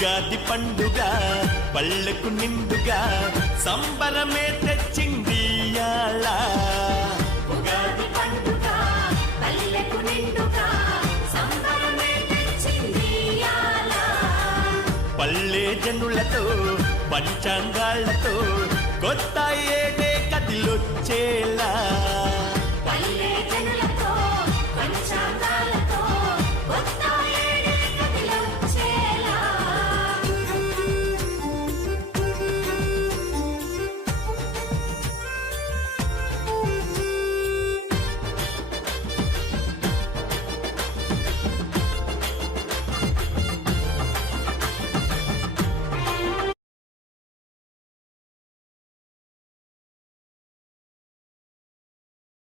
ఉగాది పండుగ పల్లెకు నిండుగా సంబరమే తెచ్చింది ఇయాల. ఉగాది పండుగ పల్లెకు నిండుగా సంబరమే తెచ్చింది ఇయాల. పల్లె జనులతో పంచాంగాళ్లతో కొత్త ఏడే కదిలొచ్చేలా. పల్లె జనుల